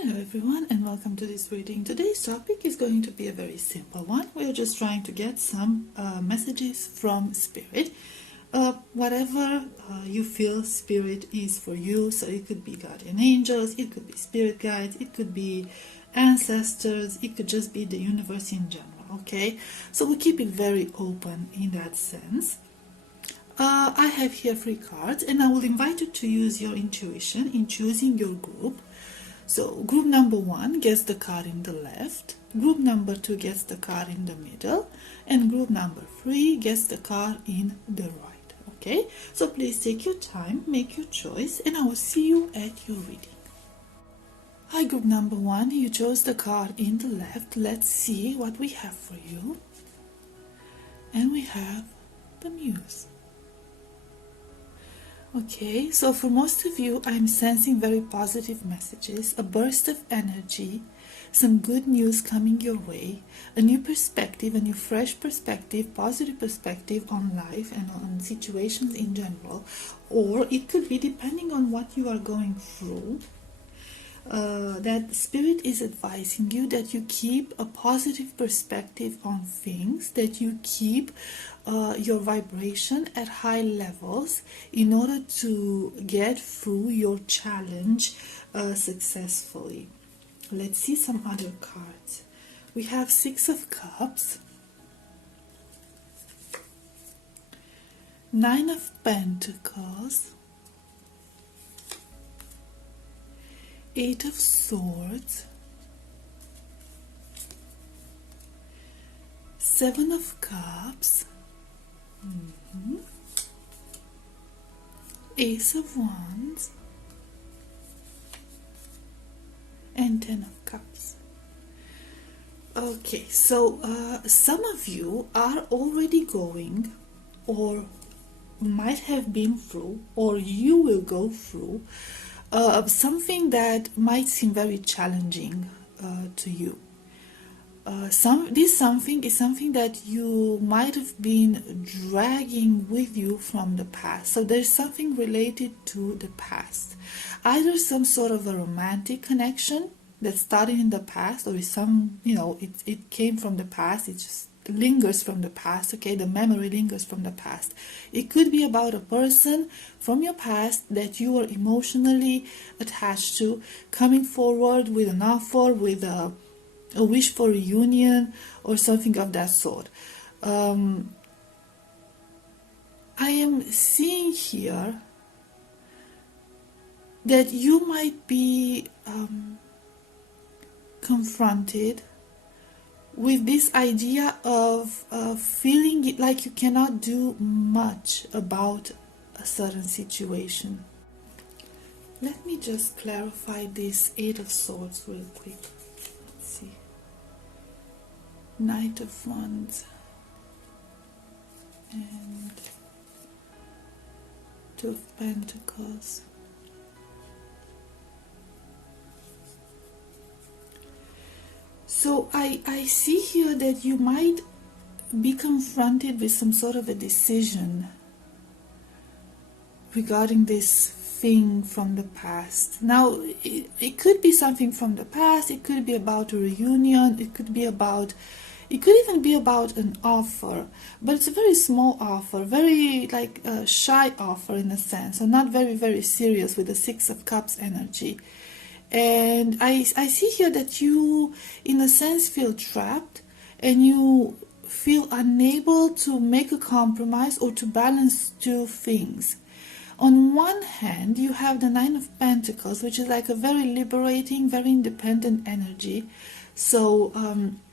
Hello everyone and welcome to this reading. Today's topic is going to be a very simple one. We're just trying to get some messages from Spirit. Whatever you feel Spirit is for you. So it could be guardian angels, it could be spirit guides, it could be ancestors, it could just be the universe in general, okay? So we keep it very open in that sense. I have here 3 cards and I will invite you to use your intuition in choosing your group. So group number 1 gets the card in the left, group number 2 gets the card in the middle, and group number 3 gets the card in the right. Okay, so please take your time, make your choice, and I will see you at your reading. Hi group number 1, you chose the card in the left. Let's see what we have for you. And we have the Muse. Okay, so for most of you, I'm sensing very positive messages, a burst of energy, some good news coming your way, a new perspective, a new fresh perspective, positive perspective on life and on situations in general. Or it could be, depending on what you are going through, that Spirit is advising you that you keep a positive perspective on things, that you keep your vibration at high levels in order to get through your challenge successfully. Let's see some other cards. We have 6 of Cups, 9 of Pentacles, 8 of Swords, 7 of Cups, Ace of Wands, and 10 of Cups. Okay, so some of you are already going, or might have been through, or you will go through something that might seem very challenging to you. This something is something that you might have been dragging with you from the past. So there's something related to the past. Either some sort of a romantic connection that started in the past, or is some, it came from the past, it just lingers from the past, okay? The memory lingers from the past. It could be about a person from your past that you were emotionally attached to, coming forward with an offer, with a wish for reunion or something of that sort. I am seeing here that you might be confronted with this idea of feeling like you cannot do much about a certain situation. Let me just clarify this 8 of Swords real quick. Let's see. Knight of Wands and 2 of Pentacles. So I see here that you might be confronted with some sort of a decision regarding this thing from the past. Now, it could be something from the past, it could be about a reunion, it could even be about an offer, but it's a very small offer, very like a shy offer in a sense, so not very, very serious with the 6 of Cups energy. And I see here that you, in a sense, feel trapped and you feel unable to make a compromise or to balance 2 things. On one hand, you have the 9 of Pentacles, which is like a very liberating, very independent energy. So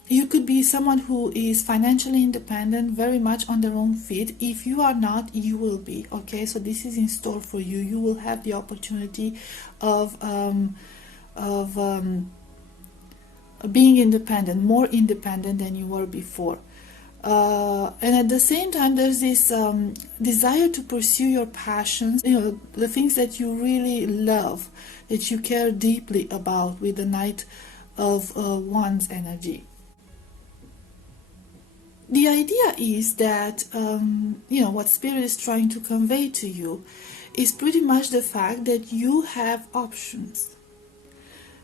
you could be someone who is financially independent, very much on their own feet. If you are not, you will be, okay? So this is in store for you. You will have the opportunity of being independent, more independent than you were before. And at the same time, there's this desire to pursue your passions, the things that you really love, that you care deeply about, with the Knight of Wands energy. The idea is that, what Spirit is trying to convey to you is pretty much the fact that you have options.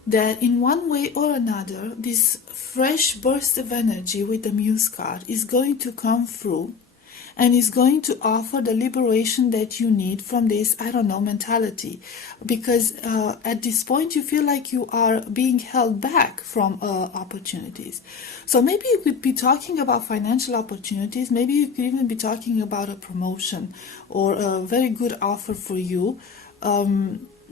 that in one way or another, this fresh burst of energy with the Muse card is going to come through and is going to offer the liberation that you need from this, I don't know, mentality. Because at this point, you feel like you are being held back from opportunities. So maybe you could be talking about financial opportunities. Maybe you could even be talking about a promotion or a very good offer for you.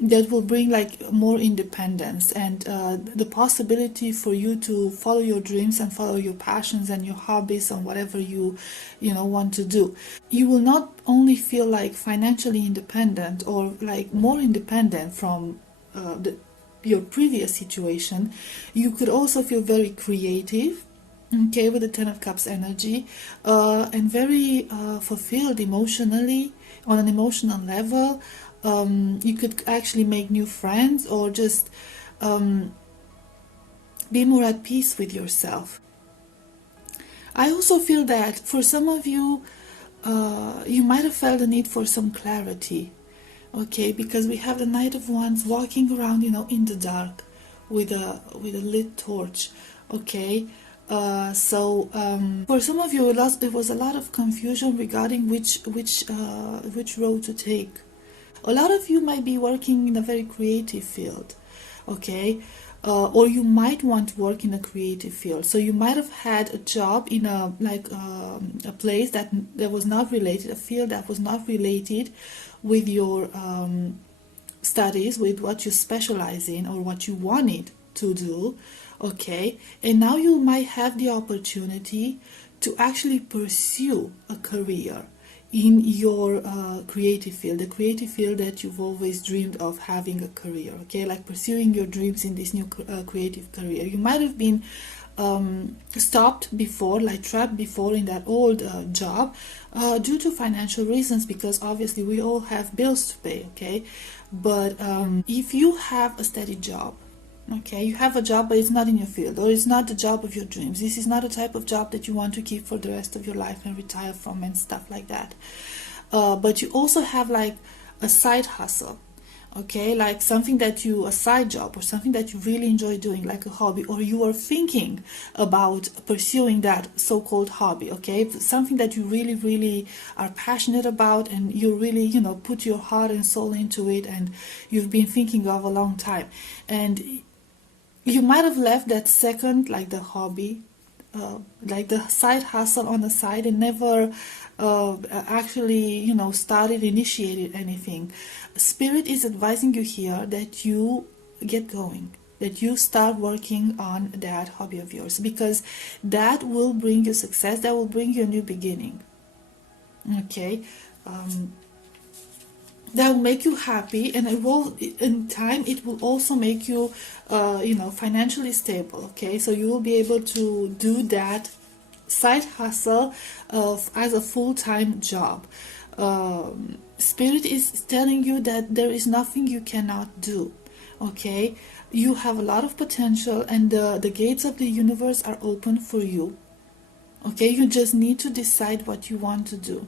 That will bring like more independence and the possibility for you to follow your dreams and follow your passions and your hobbies and whatever you want to do. You will not only feel like financially independent or like more independent from your previous situation. You could also feel very creative, okay, with the Ten of Cups energy, and very fulfilled emotionally, on an emotional level. You could actually make new friends or just be more at peace with yourself. I also feel that for some of you, you might have felt the need for some clarity, okay, because we have the Knight of Wands walking around, in the dark with a lit torch, okay. So for some of you, it was a lot of confusion regarding which road to take. A lot of you might be working in a very creative field, okay? Or you might want to work in a creative field. So you might have had a job in a place that was not related, a field that was not related with your studies, with what you specialize in or what you wanted to do, okay? And now you might have the opportunity to actually pursue a career in your creative field, the creative field that you've always dreamed of having a career, okay, like pursuing your dreams in this new creative career. You might have been stopped before, like trapped before in that old job due to financial reasons, because obviously we all have bills to pay, okay. But if you have a steady job, okay, you have a job but it's not in your field, or it's not the job of your dreams, this is not a type of job that you want to keep for the rest of your life and retire from and stuff like that, but you also have like a side hustle, okay, like something that a side job or something that you really enjoy doing, like a hobby, or you are thinking about pursuing that so-called hobby, okay, something that you really, really are passionate about and you really, put your heart and soul into it and you've been thinking of a long time. And you might have left that second, like the hobby, like the side hustle on the side, and never actually, started, initiated anything. Spirit is advising you here that you get going, that you start working on that hobby of yours, because that will bring you success, that will bring you a new beginning, okay. That will make you happy, and it will, in time, it will also make you financially stable, okay. So you will be able to do that side hustle as a full-time job. Spirit is telling you that there is nothing you cannot do, okay. You have a lot of potential, and the gates of the universe are open for you, okay. You just need to decide what you want to do.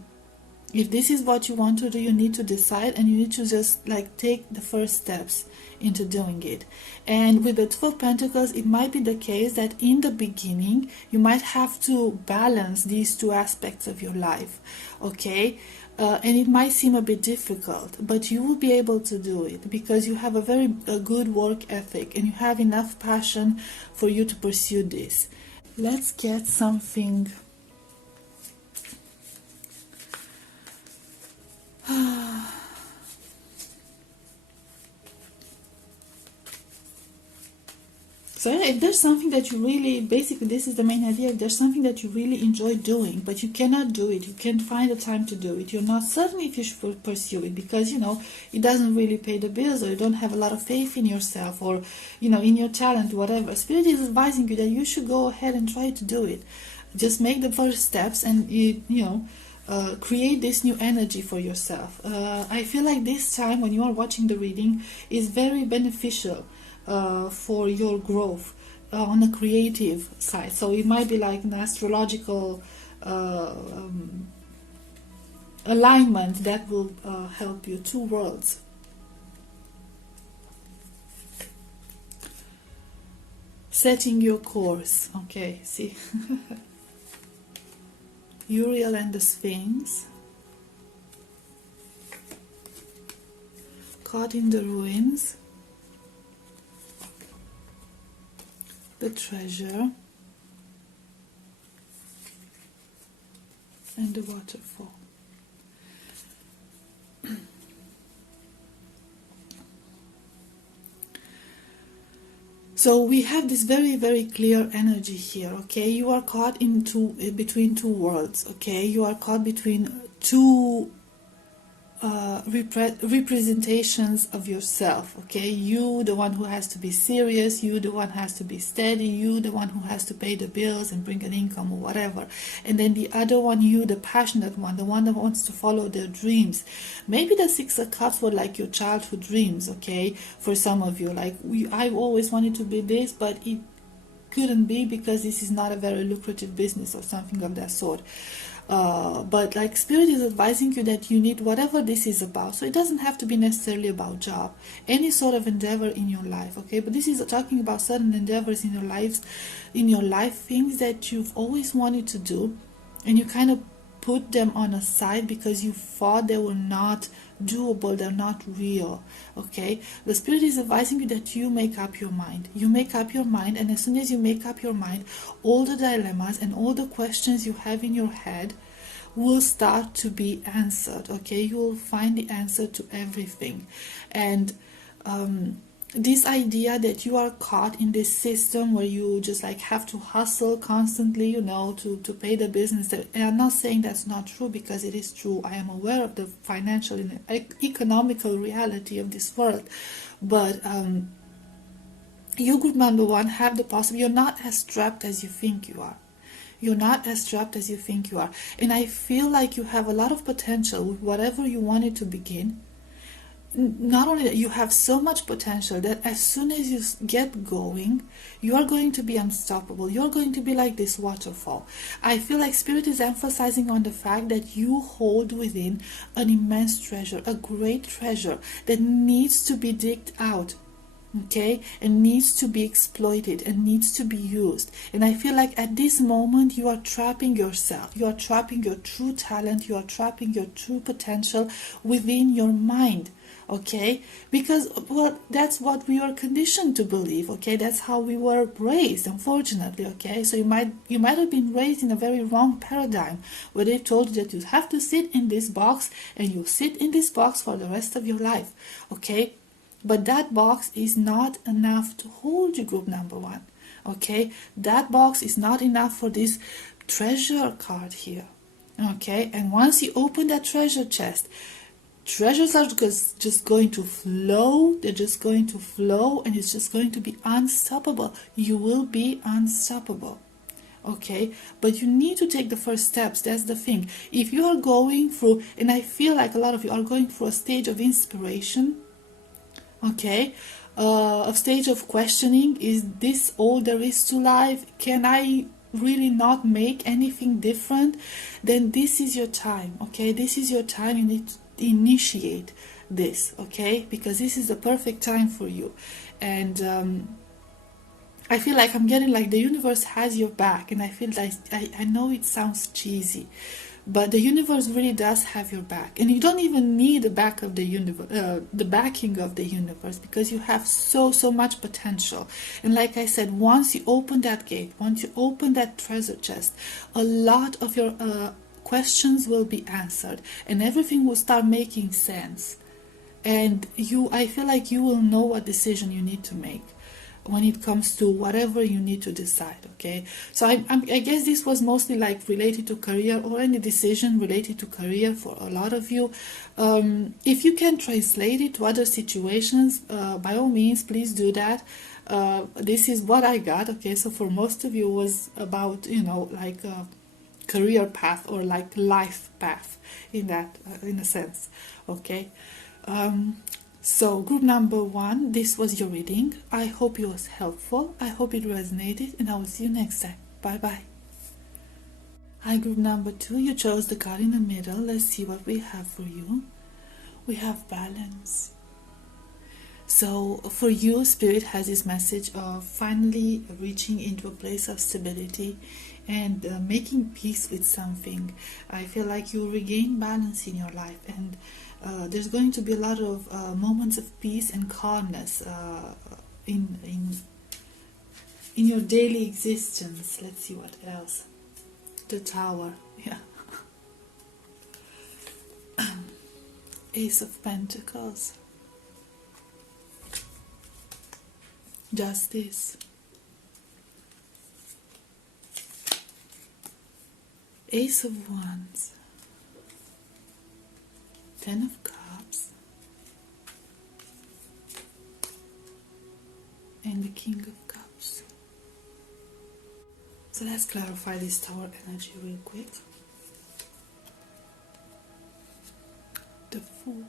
If this is what you want to do, you need to decide, and you need to just like take the first steps into doing it. And with the Two of Pentacles, it might be the case that in the beginning you might have to balance these two aspects of your life, okay. And it might seem a bit difficult, but you will be able to do it because you have a good work ethic and you have enough passion for you to pursue this. Let's get something. So if there's something that you really, basically this is the main idea, if there's something that you really enjoy doing, but you cannot do it, you can't find the time to do it, you're not certain if you should pursue it because, it doesn't really pay the bills, or you don't have a lot of faith in yourself, or, in your talent, whatever. Spirit is advising you that you should go ahead and try to do it. Just make the first steps and, create this new energy for yourself. I feel like this time when you are watching the reading is very beneficial for your growth on the creative side. So it might be like an astrological alignment that will help you. Two worlds. setting your course. Okay, see. Uriel and the Sphinx. Caught in the ruins. The treasure. And the waterfall. So we have this very, very clear energy here, okay? You are caught between two worlds, okay? You are caught between two representations of yourself, okay? You, the one who has to be serious, you, the one who has to be steady, you, the one who has to pay the bills and bring an income or whatever. And then the other one, you, the passionate one, the one that wants to follow their dreams. Maybe the Six of Cups were like your childhood dreams, okay? For some of you, like, I always wanted to be this, but it couldn't be because this is not a very lucrative business or something of that sort. But like Spirit is advising you that you need whatever this is about. So it doesn't have to be necessarily about job, any sort of endeavor in your life, okay? But this is talking about certain endeavors in your life, things that you've always wanted to do, and you kind of put them on a side because you thought they were not doable, they're not real, okay? The Spirit is advising you that you make up your mind. You make up your mind, and as soon as you make up your mind, all the dilemmas and all the questions you have in your head will start to be answered, okay? You will find the answer to everything. And this idea that you are caught in this system where you just like have to hustle constantly, you know, to pay the business. And I'm not saying that's not true, because it is true. I am aware of the financial and economical reality of this world. But you, group number one, have the possibility. You're not as strapped as you think you are. You're not as strapped as you think you are. And I feel like you have a lot of potential with whatever you wanted to begin. Not only that, you have so much potential that as soon as you get going, you are going to be unstoppable. You're going to be like this waterfall. I feel like Spirit is emphasizing on the fact that you hold within an immense treasure, a great treasure that needs to be digged out, okay, and needs to be exploited and needs to be used. And I feel like at this moment you are trapping yourself, you are trapping your true talent, you are trapping your true potential within your mind, okay? Because, well, that's what we are conditioned to believe, okay? That's how we were raised, unfortunately, okay? So you might have been raised in a very wrong paradigm where they told you that you have to sit in this box and you sit in this box for the rest of your life, okay? But that box is not enough to hold you, group number one, okay? That box is not enough for this treasure card here, okay? And once you open that treasure chest, treasures are just going to flow. They're just going to flow, and it's just going to be unstoppable. You will be unstoppable, okay? But you need to take the first steps. That's the thing. If you are going through, and I feel like a lot of you are going through a stage of inspiration, okay, a stage of questioning, is this all there is to life? Can I really not make anything different? Then this is your time, okay? This is your time. You need to initiate this, okay? Because this is the perfect time for you. And I feel like I'm getting like the universe has your back, and I feel like I know it sounds cheesy, but the universe really does have your back, and you don't even need the back of the universe, the backing of the universe, because you have so much potential. And like I said, once you open that gate, once you open that treasure chest, a lot of your questions will be answered, and everything will start making sense. And I feel like you will know what decision you need to make when it comes to whatever you need to decide, okay? So I guess this was mostly like related to career, or any decision related to career for a lot of you. If you can translate it to other situations, by all means, please do that. This is what I got, okay? So for most of you, it was about, you know, like a career path or like life path in that, in a sense, okay? So group number one, this was your reading. I hope it was helpful. I hope it resonated, and I will see you next time. Bye bye. Hi, group number two, you chose the card in the middle. Let's see what we have for you. We have balance. So for you, Spirit has this message of finally reaching into a place of stability and making peace with something. I feel like you regain balance in your life, and there's going to be a lot of moments of peace and calmness in your daily existence. Let's see what else. The Tower, yeah. Ace of Pentacles. Justice. Ace of Wands. Ten of Cups. And the King of Cups. So let's clarify this Tower energy real quick. The Fool.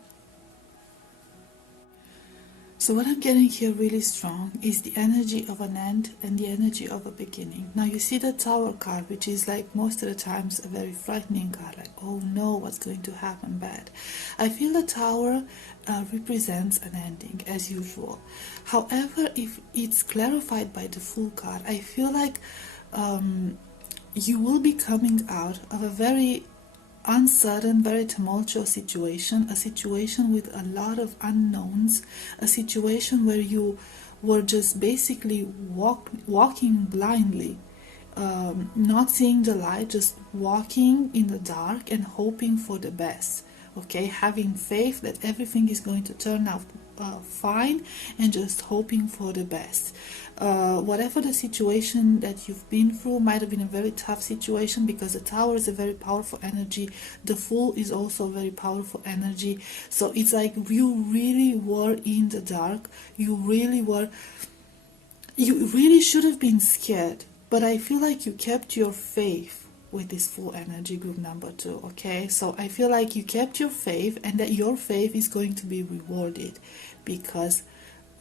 So what I'm getting here really strong is the energy of an end and the energy of a beginning. Now you see the Tower card, which is like most of the times a very frightening card, like, oh no, what's going to happen bad. I feel the Tower represents an ending as usual. However, if it's clarified by the Fool card, I feel like you will be coming out of a very uncertain, very tumultuous situation, a situation with a lot of unknowns, a situation where you were just basically walking blindly, not seeing the light, just walking in the dark and hoping for the best. Okay, having faith that everything is going to turn out fine and just hoping for the best. Whatever the situation that you've been through might have been a very tough situation, because the Tower is a very powerful energy. The Fool is also a very powerful energy. So it's like you really were in the dark. You really should have been scared. But I feel like you kept your faith with this Fool energy, group number 2. Okay, so I feel like you kept your faith, and that your faith is going to be rewarded because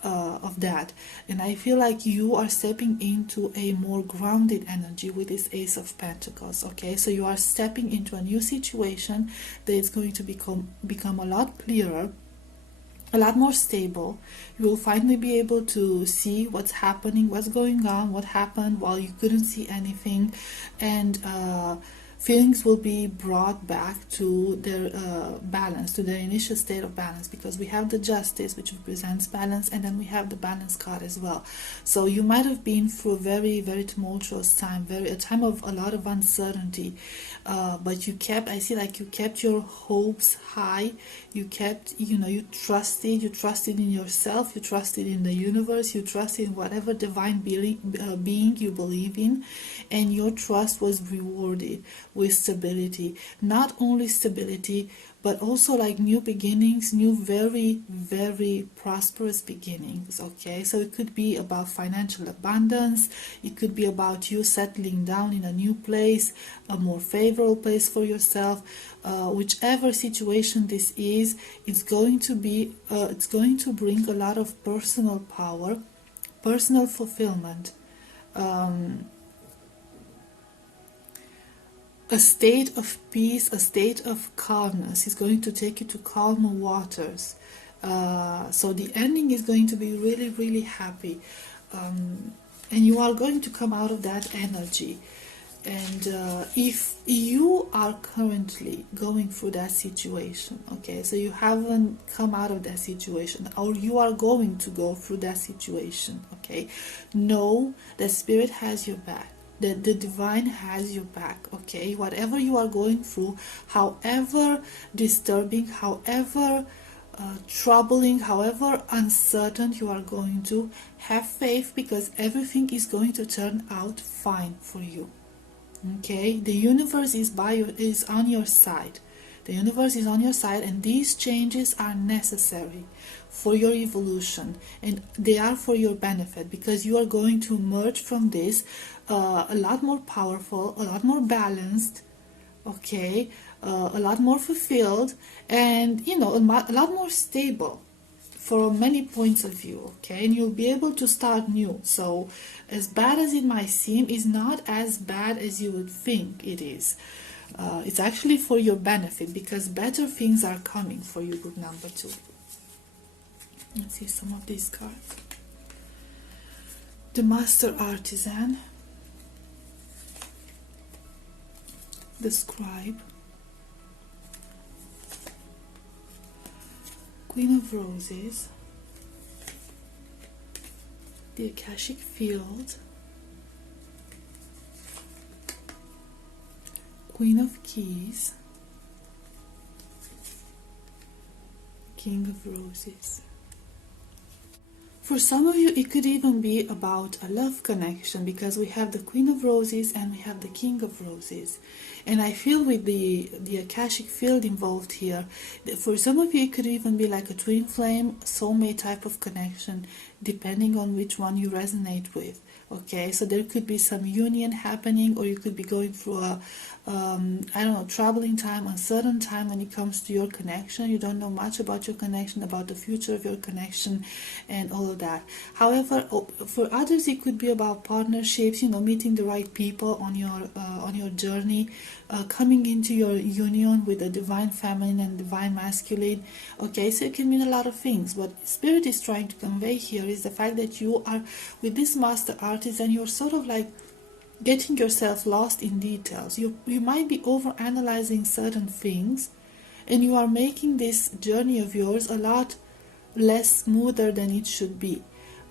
of that. And I feel like you are stepping into a more grounded energy with this Ace of Pentacles. Okay, so you are stepping into a new situation that is going to become a lot clearer, a lot more stable. You will finally be able to see what's happening, what's going on, what happened while you couldn't see anything, and feelings will be brought back to their balance, to their initial state of balance, because we have the Justice, which represents balance, and then we have the Balance card as well. So you might have been through a very, very tumultuous time, a time of a lot of uncertainty, but you kept, I see like you kept your hopes high. You kept, you trusted in yourself, you trusted in the universe, you trusted in whatever divine being you believe in, and your trust was rewarded with stability. Not only stability, but also like new beginnings, new very, very prosperous beginnings. Okay, so it could be about financial abundance, it could be about you settling down in a new place, a more favorable place for yourself. Whichever situation this is, it's going to bring a lot of personal power, personal fulfillment, a state of peace, a state of calmness. Is going to take you to calmer waters. So the ending is going to be really, really happy, and you are going to come out of that energy. And if you are currently going through that situation, okay, so you haven't come out of that situation, or you are going to go through that situation, okay, know that Spirit has your back, that the divine has your back. Okay, whatever you are going through, however disturbing, however troubling, however uncertain you are going to, have faith, because everything is going to turn out fine for you. Okay, the universe is on your side. The universe is on your side, and these changes are necessary for your evolution, and they are for your benefit, because you are going to emerge from this a lot more powerful, a lot more balanced, okay, a lot more fulfilled, and a lot more stable from many points of view. Okay, and you'll be able to start new. So as bad as it might seem, is not as bad as you would think it is. It's actually for your benefit, because better things are coming for you, group number 2. Let's see some of these cards. The Master Artisan, the Scribe, Queen of Roses, the Akashic Field, Queen of Keys, King of Roses. For some of you, it could even be about a love connection, because we have the Queen of Roses and we have the King of Roses. And I feel with the Akashic field involved here, for some of you, it could even be like a twin flame, soulmate type of connection, depending on which one you resonate with. Okay, so there could be some union happening, or you could be going through a I don't know, troubling time, uncertain time when it comes to your connection. You don't know much about your connection, about the future of your connection, and all of that. However, for others, it could be about partnerships. Meeting the right people on your journey, coming into your union with the divine feminine and divine masculine. Okay, so it can mean a lot of things. What Spirit is trying to convey here is the fact that you are with this Master Artisan. You're sort of like getting yourself lost in details. You might be over analyzing certain things, and you are making this journey of yours a lot less smoother than it should be.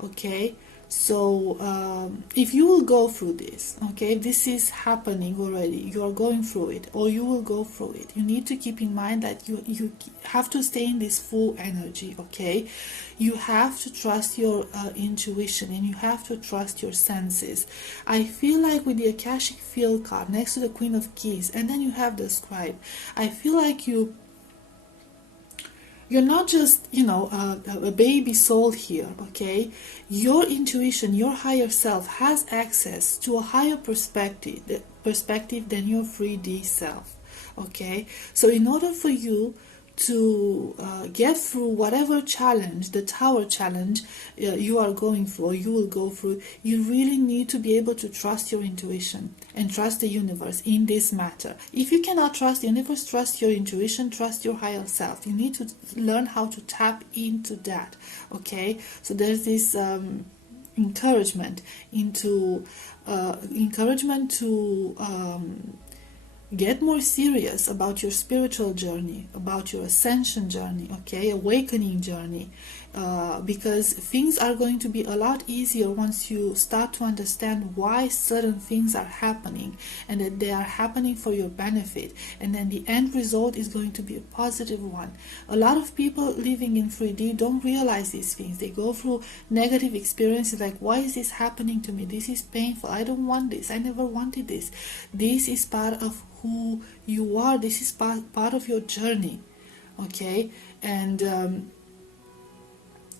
Okay, so if you will go through this, okay, this is happening already, you are going through it, or you will go through it, you need to keep in mind that you have to stay in this full energy. Okay, you have to trust your intuition, and you have to trust your senses. I feel like with the Akashic Field card next to the Queen of Keys, and then you have the Scribe, I feel like you're not just, a baby soul here. Okay, your intuition, your higher self has access to a higher perspective than your 3D self. Okay, so in order for you to get through whatever challenge, the tower challenge you are going through, or you will go through, you really need to be able to trust your intuition and trust the universe in this matter. If you cannot trust the universe, trust your intuition, trust your higher self. You need to learn how to tap into that. Okay, so there's this encouragement to get more serious about your spiritual journey, about your ascension journey, okay, awakening journey, because things are going to be a lot easier once you start to understand why certain things are happening, and that they are happening for your benefit, and then the end result is going to be a positive one. A lot of people living in 3D don't realize these things. They go through negative experiences like, why is this happening to me? This is painful. I don't want this. I never wanted this. This is part of who you are. This is part of your journey. Okay, and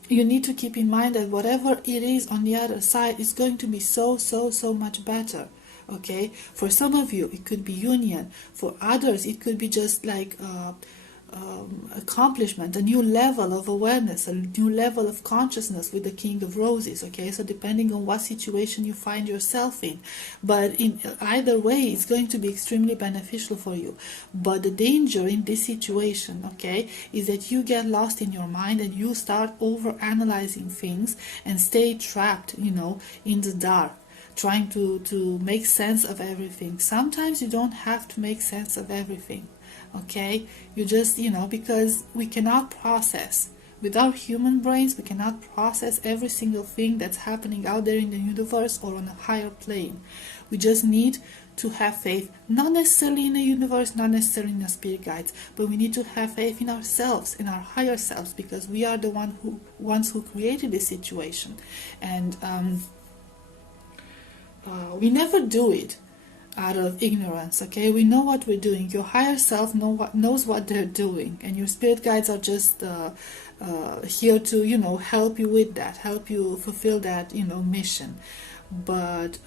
you need to keep in mind that whatever it is on the other side is going to be so much better. Okay, for some of you it could be union, for others it could be just like accomplishment, a new level of awareness, a new level of consciousness with the King of Roses. Okay, so depending on what situation you find yourself in, but in either way it's going to be extremely beneficial for you. But the danger in this situation, okay, is that you get lost in your mind and you start over analyzing things and stay trapped, in the dark, trying to make sense of everything. Sometimes you don't have to make sense of everything. Okay, you just, because we cannot process with our human brains, we cannot process every single thing that's happening out there in the universe or on a higher plane. We just need to have faith, not necessarily in the universe, not necessarily in the spirit guides, but we need to have faith in ourselves, in our higher selves, because we are the ones who created this situation. And we never do it out of ignorance. Okay, we know what we're doing. Your higher self knows what they're doing, and your spirit guides are just here to help you with that, help you fulfill that mission. But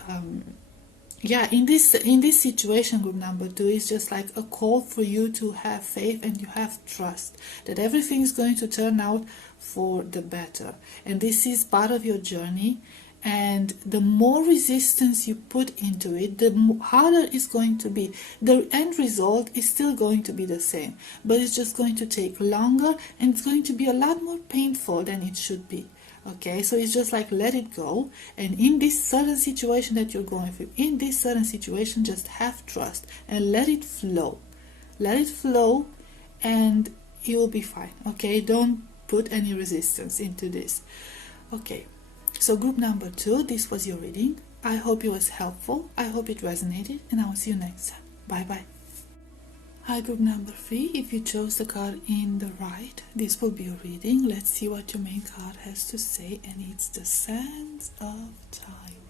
yeah, in this situation, group number 2 is just like a call for you to have faith, and you have trust that everything is going to turn out for the better. And this is part of your journey, And the more resistance you put into it, the harder it's going to be. The end result is still going to be the same, but it's just going to take longer, and it's going to be a lot more painful than it should be. Okay, so it's just like, let it go. And in this certain situation that you're going through, in this certain situation, just have trust and let it flow. Let it flow, and you will be fine. Okay, don't put any resistance into this. Okay, so group number 2, this was your reading. I hope it was helpful. I hope it resonated, and I will see you next time. Bye bye. Hi, group number 3. If you chose the card in the right, this will be your reading. Let's see what your main card has to say, and it's the Sands of Time.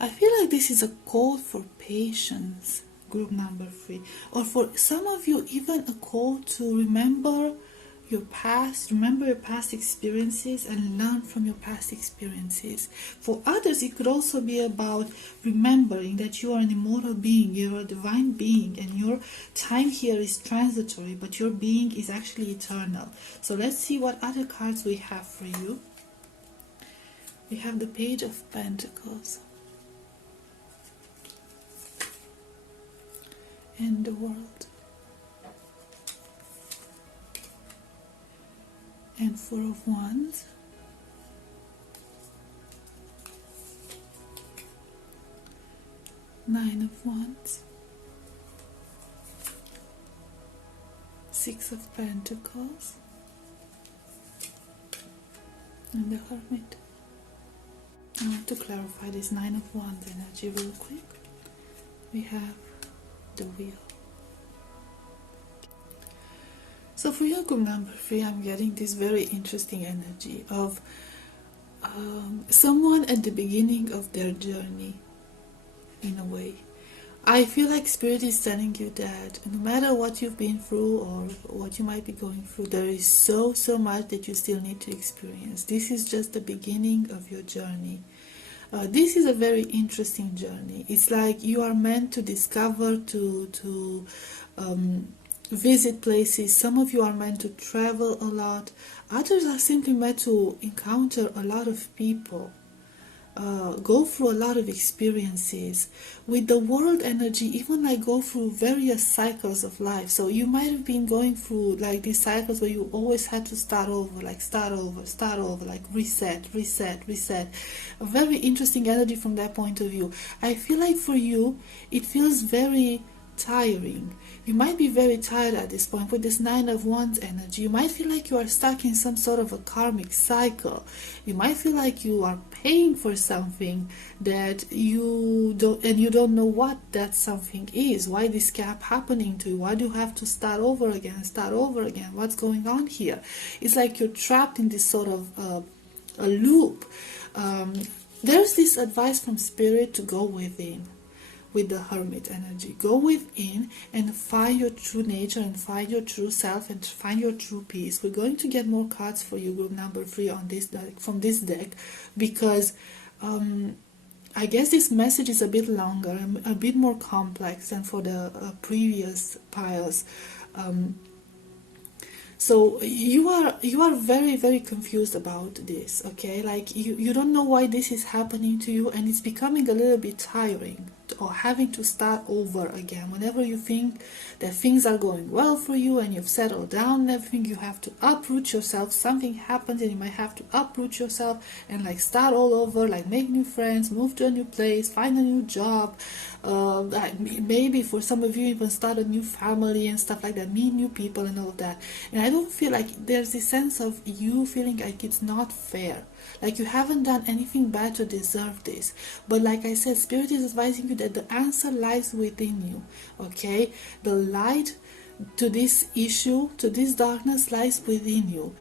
I feel like this is a call for patience, group number 3, or for some of you, even a call to remember your past experiences and learn from your past experiences. For others, it could also be about remembering that you are an immortal being, you're a divine being, and your time here is transitory, but your being is actually eternal. So let's see what other cards we have for you. We have the Page of Pentacles and the World, and Four of Wands, Nine of Wands, Six of Pentacles, and the Hermit. I want to clarify this Nine of Wands energy real quick. We have the Wheel. So for your group number 3, I'm getting this very interesting energy of someone at the beginning of their journey, in a way. I feel like Spirit is telling you that no matter what you've been through or what you might be going through, there is so much that you still need to experience. This is just the beginning of your journey. This is a very interesting journey. It's like you are meant to discover, to visit places. Some of you are meant to travel a lot. Others are simply meant to encounter a lot of people, go through a lot of experiences. With the World energy, even like go through various cycles of life. So you might have been going through like these cycles where you always had to start over, like reset. A very interesting energy from that point of view. I feel like for you, it feels very tiring. You might be very tired at this point with this Nine of Wands energy. You might feel like you are stuck in some sort of a karmic cycle. You might feel like you are paying for something that you don't know what that something is. Why this kept happening to you? Why do you have to start over again? What's going on here? It's like you're trapped in this sort of a loop. There's this advice from Spirit to go within. With the Hermit energy, go within and find your true nature and find your true self and find your true peace. We're going to get more cards for you, group number 3, on this deck, from this deck, because I guess this message is a bit longer and a bit more complex than for the previous piles. So you are very, very confused about this, okay? Like you don't know why this is happening to you, and it's becoming a little bit tiring, or having to start over again. Whenever you think that things are going well for you and you've settled down and everything, you have to uproot yourself. Something happens and you might have to uproot yourself and like start all over, like make new friends, move to a new place, find a new job, maybe for some of you even start a new family and stuff like that, meet new people and all of that. And I don't feel like there's this sense of you feeling like it's not fair, like you haven't done anything bad to deserve this. But like I said, Spirit is advising you that the answer lies within you, okay? The light to this issue, to this darkness, lies within you.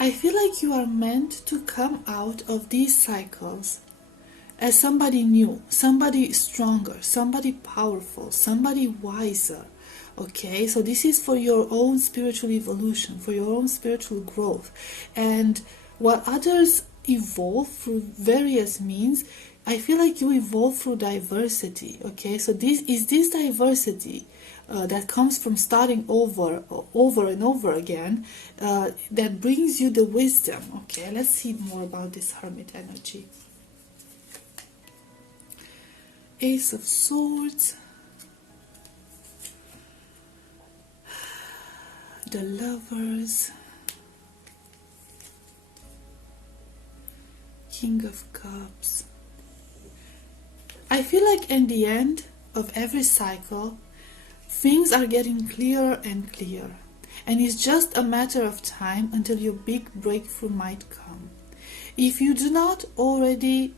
I feel like you are meant to come out of these cycles as somebody new, somebody stronger, somebody powerful, somebody wiser. Okay, so this is for your own spiritual evolution, for your own spiritual growth. And while others evolve through various means, I feel like you evolve through diversity. Okay, so this diversity that comes from starting over and over again, that brings you the wisdom. Okay, let's see more about this Hermit energy. Ace of Swords, the Lovers, King of Cups. I feel like in the end of every cycle, things are getting clearer and clearer, and it's just a matter of time until your big breakthrough might come. If you did not already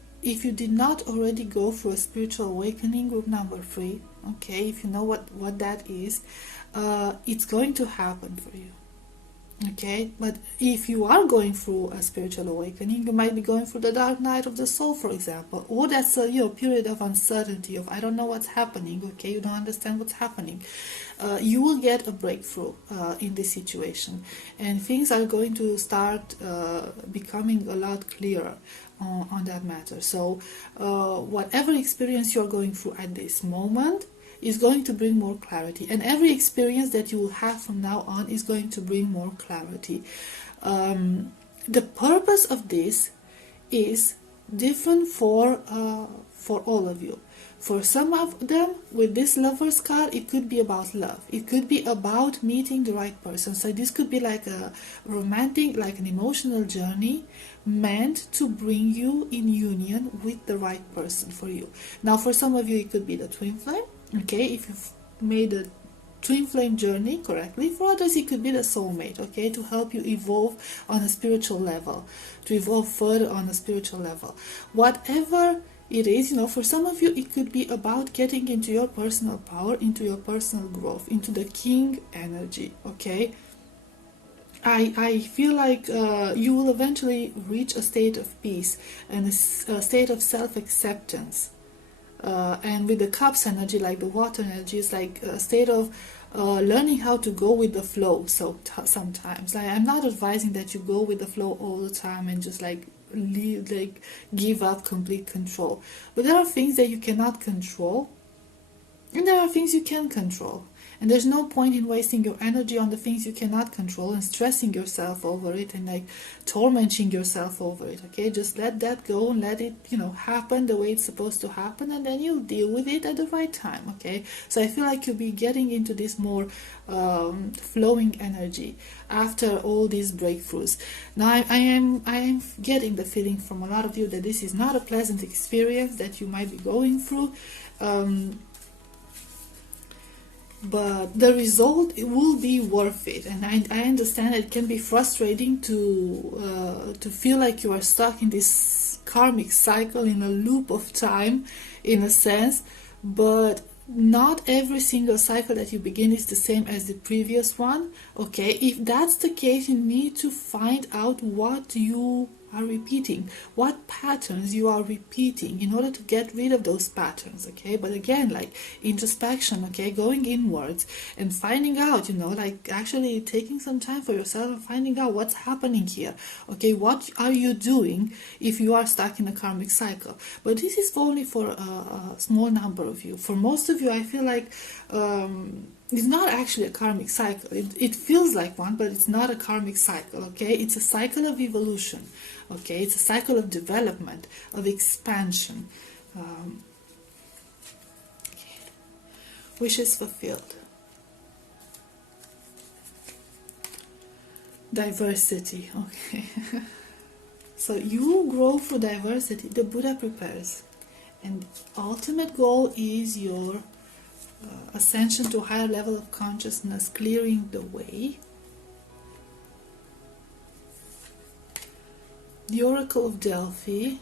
go through a spiritual awakening, group number 3, okay, if you know what that is, it's going to happen for you. Okay, but if you are going through a spiritual awakening, you might be going through the dark night of the soul, for example, or that's a period of uncertainty, of I don't know what's happening. Okay, you don't understand what's happening. You will get a breakthrough in this situation, and things are going to start becoming a lot clearer on that matter. So whatever experience you are going through at this moment is going to bring more clarity, and every experience that you will have from now on is going to bring more clarity. The purpose of this is different for all of you. For some of them, with this Lover's card, it could be about love. It could be about meeting the right person. So this could be like a romantic, like an emotional journey meant to bring you in union with the right person for you. Now, for some of you, it could be the twin flame. Okay, if you've made a twin flame journey correctly. For others, it could be the soulmate, okay, to help you evolve on a spiritual level, to evolve further on a spiritual level. Whatever it is, for some of you, it could be about getting into your personal power, into your personal growth, into the king energy, okay? I feel like you will eventually reach a state of peace and a state of self-acceptance. And with the cups energy, like the water energy, is like a state of learning how to go with the flow. So sometimes, like, I'm not advising that you go with the flow all the time and just give up complete control. But there are things that you cannot control, and there are things you can control. And there's no point in wasting your energy on the things you cannot control and stressing yourself over it and like tormenting yourself over it, okay? Just let that go and let it, happen the way it's supposed to happen, and then you'll deal with it at the right time, okay? So I feel like you'll be getting into this more flowing energy after all these breakthroughs. Now I am getting the feeling from a lot of you that this is not a pleasant experience that you might be going through. But the result, it will be worth it, and I understand it can be frustrating to feel like you are stuck in this karmic cycle, in a loop of time, in a sense. But not every single cycle that you begin is the same as the previous one, okay? If that's the case, you need to find out what you are repeating, what patterns you are repeating, in order to get rid of those patterns, okay? But again, like introspection, okay, going inwards and finding out, like actually taking some time for yourself and finding out what's happening here, okay? What are you doing if you are stuck in a karmic cycle? But this is only for a small number of you. For most of you, I feel like it's not actually a karmic cycle. It feels like one, but it's not a karmic cycle, okay? It's a cycle of evolution, okay? It's a cycle of development, of expansion. Wishes fulfilled. Diversity, okay? So you grow through diversity. The Buddha prepares. And ultimate goal is your ascension to a higher level of consciousness, clearing the way. The Oracle of Delphi.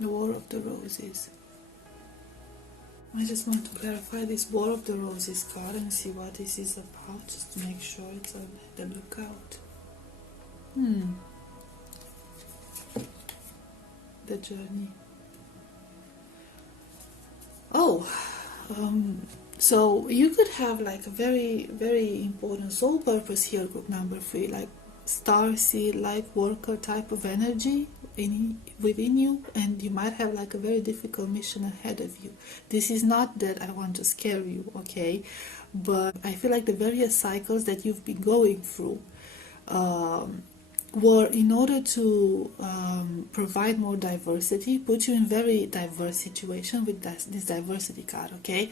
The War of the Roses. I just want to clarify this War of the Roses card and see what this is about, just to make sure it's on the lookout. The journey. So you could have like a very, very important soul purpose here, group number 3, like starseed, light worker type of energy. within you, and you might have like a very difficult mission ahead of you. This is not that I want to scare you, okay? But I feel like the various cycles that you've been going through were in order to provide more diversity, put you in very diverse situation with this diversity card, okay?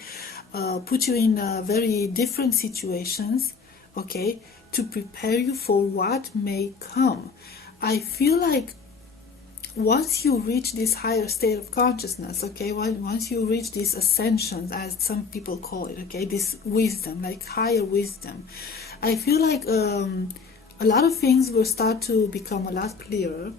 Put you in very different situations, okay, to prepare you for what may come. I feel like once you reach this higher state of consciousness, okay, once you reach this ascension, as some people call it, okay, this wisdom, like higher wisdom, I feel like a lot of things will start to become a lot clearer,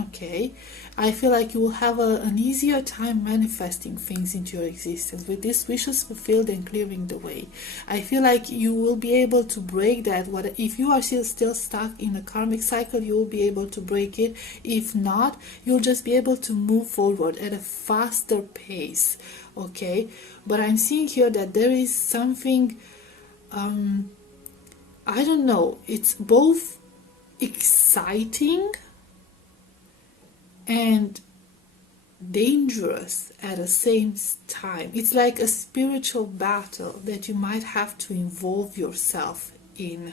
okay? I feel like you will have an easier time manifesting things into your existence with these wishes fulfilled and clearing the way. I feel like you will be able to break that. If you are still stuck in a karmic cycle, you will be able to break it. If not, you'll just be able to move forward at a faster pace, okay? But I'm seeing here that there is something, I don't know, it's both exciting and dangerous at the same time. It's like a spiritual battle that you might have to involve yourself in.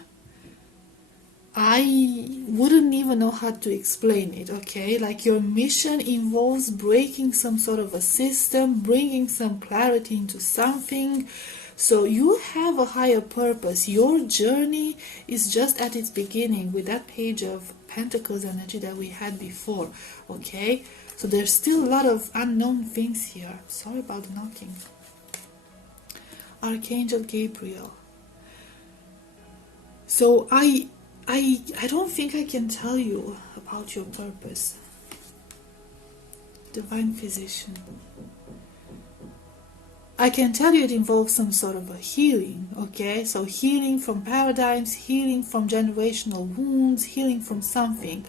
I wouldn't even know how to explain it, okay? Like your mission involves breaking some sort of a system, bringing some clarity into something. So you have a higher purpose. Your journey is just at its beginning with that page of Pentacles energy that we had before, okay? So there's still a lot of unknown things here. Sorry about the knocking. Archangel Gabriel. So I don't think I can tell you about your purpose. Divine Physician. I can tell you it involves some sort of a healing, okay? So healing from paradigms, healing from generational wounds, healing from something.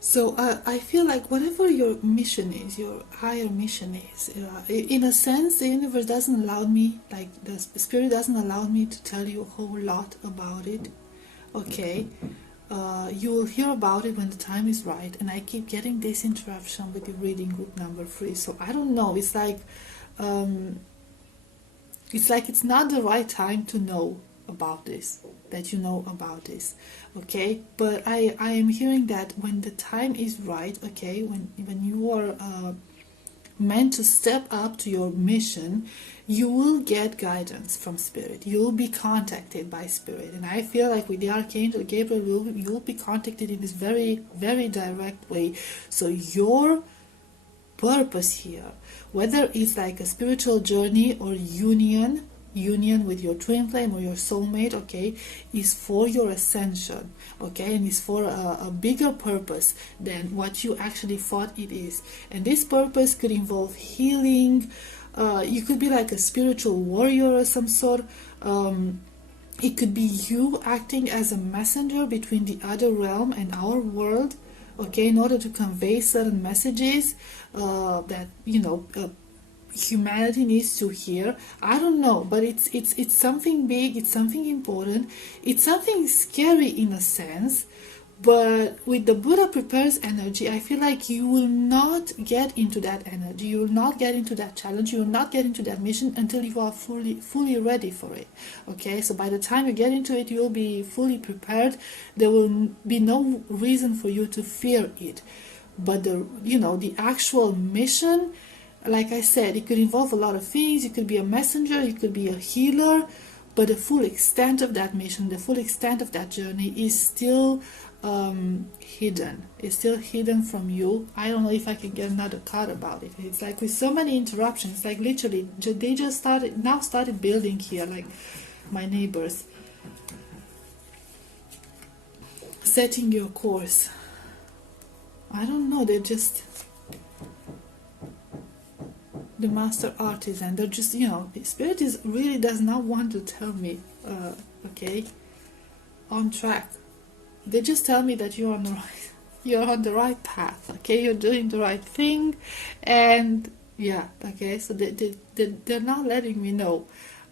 So I feel like whatever your mission is, your higher mission is, in a sense, the universe doesn't allow me, like the spirit doesn't allow me to tell you a whole lot about it, okay? You will hear about it when the time is right, and I keep getting this interruption with the reading group number 3. So I don't know. It's like it's not the right time to know about this. That you know about this, okay? But I am hearing that when the time is right, okay, when you are meant to step up to your mission, you will get guidance from spirit. You will be contacted by spirit, and I feel like with the Archangel Gabriel, you will be contacted in this very, very direct way. So your purpose here, whether it's like a spiritual journey or union with your twin flame or your soulmate, okay, is for your ascension, okay, and is for a bigger purpose than what you actually thought it is. And this purpose could involve healing. You could be like a spiritual warrior of some sort. It could be you acting as a messenger between the other realm and our world, okay, in order to convey certain messages that humanity needs to hear. I don't know, but it's something big, it's something important, it's something scary in a sense. But with the Buddha prepares energy, I feel like you will not get into that energy, you will not get into that challenge, you will not get into that mission until you are fully ready for it, okay? So by the time you get into it, you will be fully prepared. There will be no reason for you to fear it. But the actual mission, like I said, it could involve a lot of things. You could be a messenger, you could be a healer, but the full extent of that mission, the full extent of that journey is still hidden. It's still hidden from you. I don't know if I can get another card about it. It's like with so many interruptions, like literally, they just started building here, like my neighbors. Setting your course. I don't know, they're just the master artisan. They're just, the spirit really does not want to tell me, okay, on track. They just tell me that you're on the right path, okay, you're doing the right thing, and yeah, okay, so they're not letting me know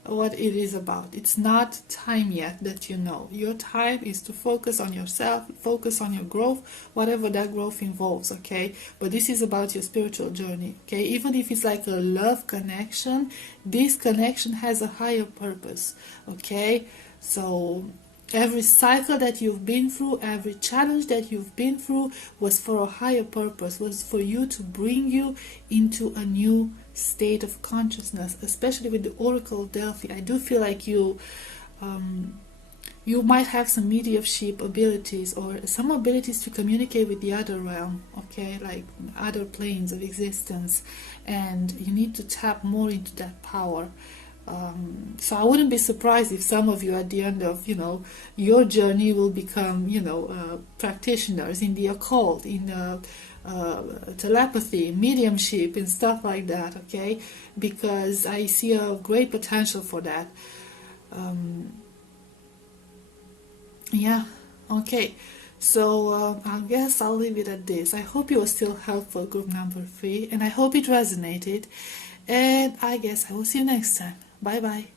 what it is about. It's not time yet that you know. Your time is to focus on yourself, focus on your growth, whatever that growth involves, okay? But this is about your spiritual journey, okay? Even if it's like a love connection, this connection has a higher purpose, okay? So every cycle that you've been through, every challenge that you've been through was for a higher purpose, was for you to bring you into a new state of consciousness, especially with the Oracle of Delphi. I do feel like you might have some mediumship abilities or some abilities to communicate with the other realm, okay, like other planes of existence, and you need to tap more into that power. So I wouldn't be surprised if some of you at the end of your journey will become practitioners in the occult, in telepathy, mediumship, and stuff like that, okay? Because I see a great potential for that. Yeah, okay. So I guess I'll leave it at this. I hope it was still helpful, group number 3, and I hope it resonated. And I guess I will see you next time. Bye bye.